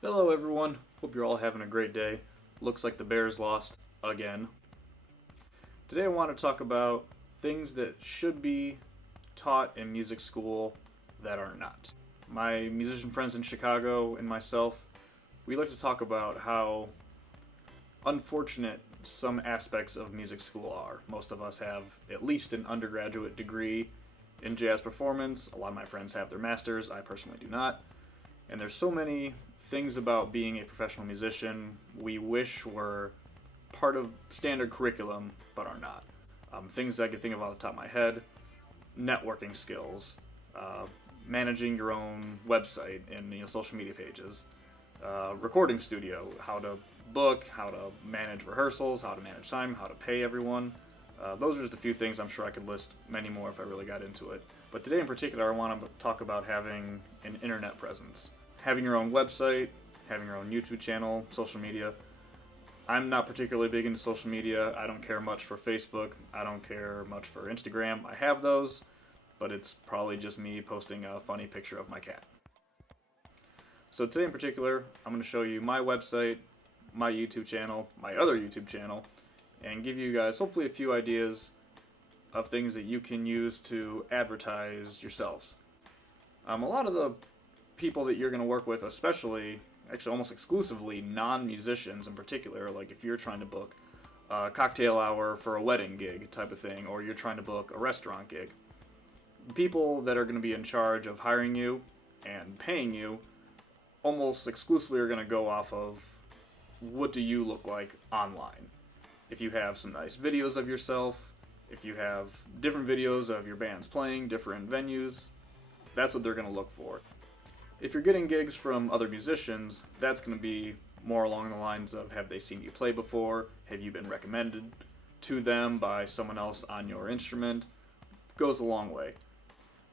Hello everyone, hope you're all having a great day. Looks like the Bears lost again. Today I want to talk about things that should be taught in music school that are not. My musician friends in Chicago and myself, we like to talk about how unfortunate some aspects of music school are. Most of us have at least an undergraduate degree in jazz performance. A lot of my friends have their masters, I personally do not. And there's so many things about being a professional musician we wish were part of standard curriculum but are not. Things I can think of off the top of my head: networking skills, managing your own website and social media pages, recording studio, how to book, how to manage rehearsals, how to manage time, how to pay everyone. Those are just a few things. I'm sure I could list many more if I really got into it. But today in particular, I want to talk about having an internet presence. Having your own website, having your own YouTube channel, social media. I'm not particularly big into social media. I don't care much for Facebook. I don't care much for Instagram. I have those, but it's probably just me posting a funny picture of my cat. So today in particular, I'm going to show you my website, my YouTube channel, my other YouTube channel, and give you guys hopefully a few ideas of things that you can use to advertise yourselves. A lot of the people that you're going to work with, especially, actually almost exclusively non-musicians in particular, like if you're trying to book a cocktail hour for a wedding gig type of thing, or you're trying to book a restaurant gig, people that are going to be in charge of hiring you and paying you almost exclusively are going to go off of what do you look like online. If you have some nice videos of yourself, if you have different videos of your bands playing, different venues, that's what they're going to look for. If you're getting gigs from other musicians, that's going to be more along the lines of, have they seen you play before? Have you been recommended to them by someone else on your instrument? Goes a long way.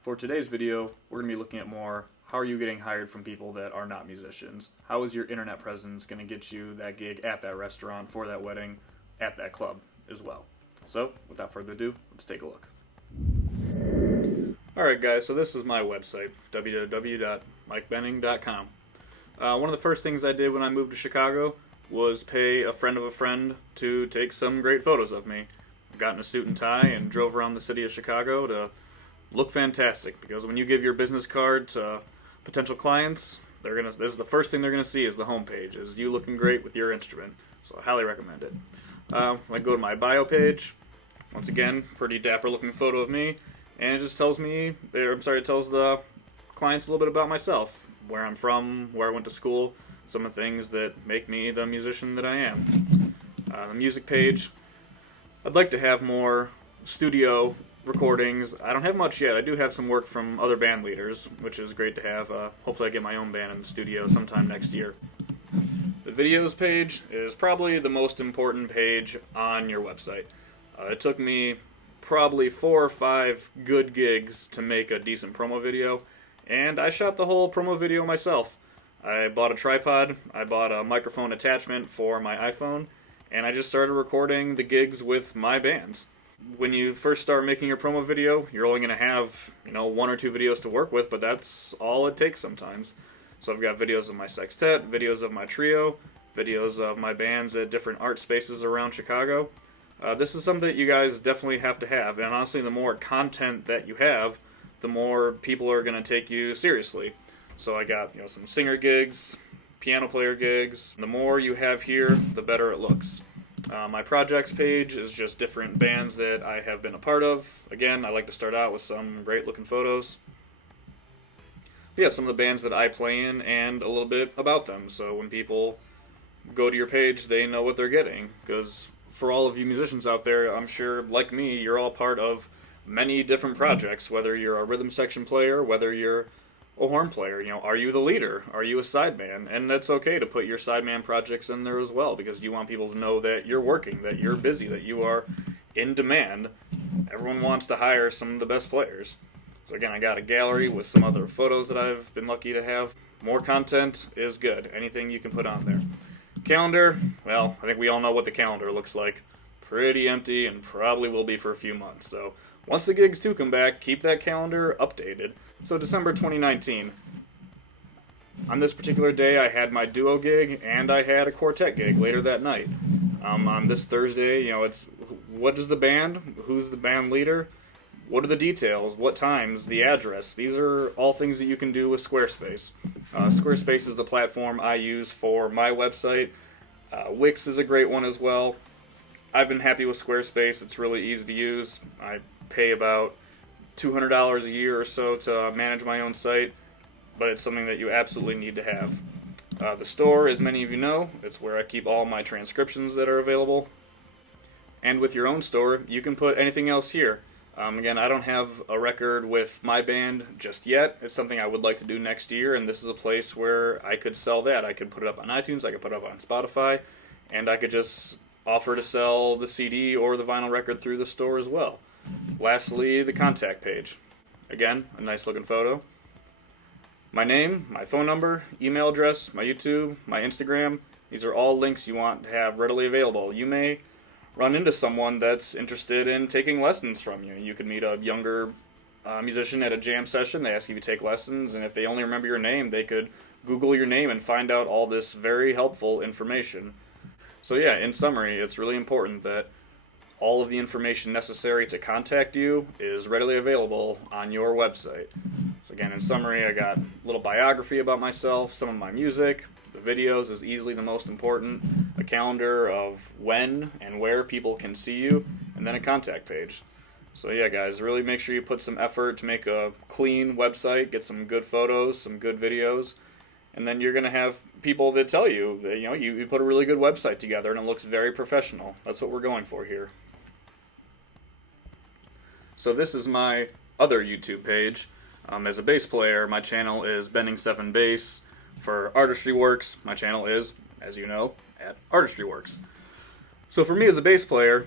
For today's video, we're going to be looking at more, how are you getting hired from people that are not musicians? How is your internet presence going to get you that gig at that restaurant, for that wedding, at that club as well? So, without further ado, let's take a look. Alright guys, so this is my website, www.mikebenning.com. One of the first things I did when I moved to Chicago was pay a friend of a friend to take some great photos of me. I got in a suit and tie and drove around the city of Chicago to look fantastic, because when you give your business card to potential clients, this is the first thing they're going to see is the homepage, is you looking great with your instrument. So I highly recommend it. I go to my bio page. Once again, pretty dapper looking photo of me. And it just tells it tells the clients a little bit about myself, where I'm from, where I went to school, some of the things that make me the musician that I am. The music page, I'd like to have more studio recordings. I don't have much yet. I do have some work from other band leaders, which is great to have. Hopefully I get my own band in the studio sometime next year. The videos page is probably the most important page on your website. It took me probably 4 or 5 good gigs to make a decent promo video, and I shot the whole promo video myself. I bought a tripod, I bought a microphone attachment for my iPhone, and I just started recording the gigs with my bands. When you first start making your promo video, you're only going to have 1 or 2 videos to work with, but that's all it takes sometimes. So I've got videos of my sextet, videos of my trio, videos of my bands at different art spaces around Chicago. This is something that you guys definitely have to have, and honestly, the more content that you have, the more people are going to take you seriously. So I got some singer gigs, piano player gigs. The more you have here, the better it looks. My projects page is just different bands that I have been a part of. Again, I like to start out with some great looking photos. But yeah, some of the bands that I play in and a little bit about them. So when people go to your page, they know what they're getting, because for all of you musicians out there, I'm sure, like me, you're all part of many different projects, whether you're a rhythm section player, whether you're a horn player. Are you the leader? Are you a sideman? And that's okay to put your sideman projects in there as well, because you want people to know that you're working, that you're busy, that you are in demand. Everyone wants to hire some of the best players. So again, I got a gallery with some other photos that I've been lucky to have. More content is good. Anything you can put on there. Calendar, well, I think we all know what the calendar looks like. Pretty empty, and probably will be for a few months. So once the gigs do come back, keep that calendar updated. So December 2019, On this particular day, I had my duo gig and I had a quartet gig later that night. On this Thursday, it's what is the band? Who's the band leader? What are the details? What times? The address? These are all things that you can do with Squarespace. Squarespace is the platform I use for my website. Wix is a great one as well. I've been happy with Squarespace. It's really easy to use. I pay about $200 a year or so to manage my own site, but it's something that you absolutely need to have. The store, as many of you know, it's where I keep all my transcriptions that are available. And with your own store, you can put anything else here. Again, I don't have a record with my band just yet. It's something I would like to do next year, and this is a place where I could sell that. I could put it up on iTunes, I could put it up on Spotify, and I could just offer to sell the CD or the vinyl record through the store as well. Lastly, the contact page. Again, a nice looking photo. My name, my phone number, email address, my YouTube, my Instagram. These are all links you want to have readily available. You may run into someone that's interested in taking lessons from you. You could meet a younger musician at a jam session. They ask you to take lessons, and if they only remember your name, they could Google your name and find out all this very helpful information. So yeah, in summary, it's really important that all of the information necessary to contact you is readily available on your website. So again, in summary, I got a little biography about myself, some of my music. The videos is easily the most important, a calendar of when and where people can see you, and then a contact page. So yeah, guys, really make sure you put some effort to make a clean website, get some good photos, some good videos, and then you're going to have people that tell you that you put a really good website together and it looks very professional. That's what we're going for here. So this is my other YouTube page. As a bass player, my channel is Bending7 Bass. For Artistry Works, my channel is, as you know, at Artistry Works. So for me as a bass player,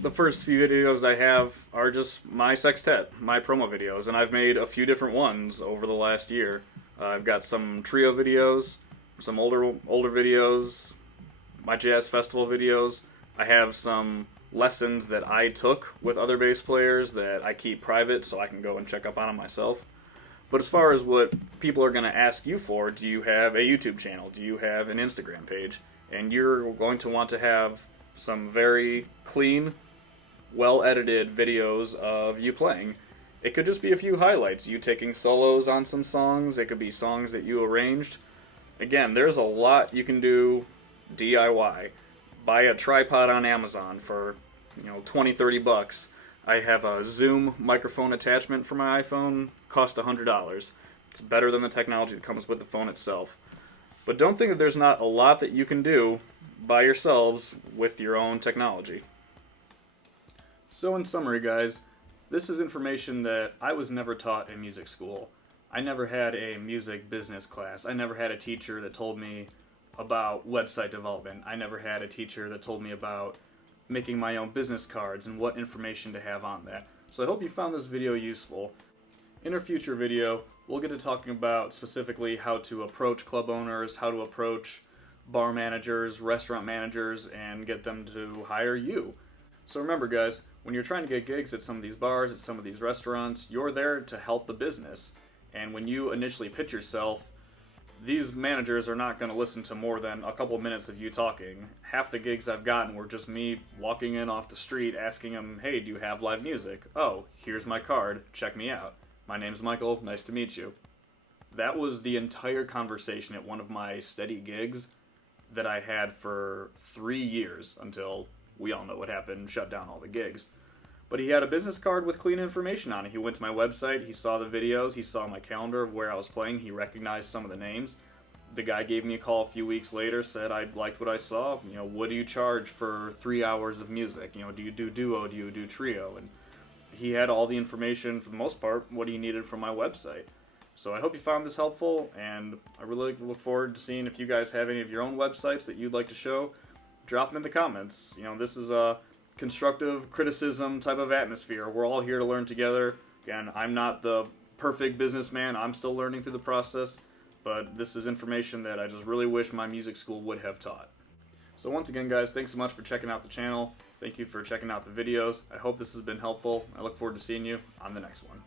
the first few videos I have are just my sextet, my promo videos, and I've made a few different ones over the last year. I've got some trio videos, some older videos, my jazz festival videos. I have some lessons that I took with other bass players that I keep private so I can go and check up on them myself. But as far as what people are going to ask you for, do you have a YouTube channel? Do you have an Instagram page? And you're going to want to have some very clean, well-edited videos of you playing. It could just be a few highlights, you taking solos on some songs. It could be songs that you arranged. Again, there's a lot you can do DIY. Buy a tripod on Amazon for, $20-30. I have a Zoom microphone attachment for my iPhone, cost $100. It's better than the technology that comes with the phone itself. But don't think that there's not a lot that you can do by yourselves with your own technology. So in summary, guys, this is information that I was never taught in music school. I never had a music business class. I never had a teacher that told me about website development. I never had a teacher that told me about making my own business cards and what information to have on that. So I hope you found this video useful. In a future video, we'll get to talking about specifically how to approach club owners, how to approach bar managers, restaurant managers, and get them to hire you. So remember, guys, when you're trying to get gigs at some of these bars, at some of these restaurants, you're there to help the business. And when you initially pitch yourself, these managers are not going to listen to more than a couple minutes of you talking. Half the gigs I've gotten were just me walking in off the street asking them, hey, do you have live music? Oh, here's my card. Check me out. My name's Michael. Nice to meet you. That was the entire conversation at one of my steady gigs that I had for 3 years until we all know what happened, shut down all the gigs. But he had a business card with clean information on it. He went to my website, he saw the videos, he saw my calendar of where I was playing, he recognized some of the names. The guy gave me a call a few weeks later, said I liked what I saw. What do you charge for 3 hours of music? Do you do duo? Do you do trio? And he had all the information, for the most part, what he needed from my website. So I hope you found this helpful, and I really look forward to seeing if you guys have any of your own websites that you'd like to show. Drop them in the comments. This is a constructive criticism type of atmosphere. We're all here to learn together. Again, I'm not the perfect businessman. I'm still learning through the process, but this is information that I just really wish my music school would have taught. So once again, guys, thanks so much for checking out the channel. Thank you for checking out the videos. I hope this has been helpful. I look forward to seeing you on the next one.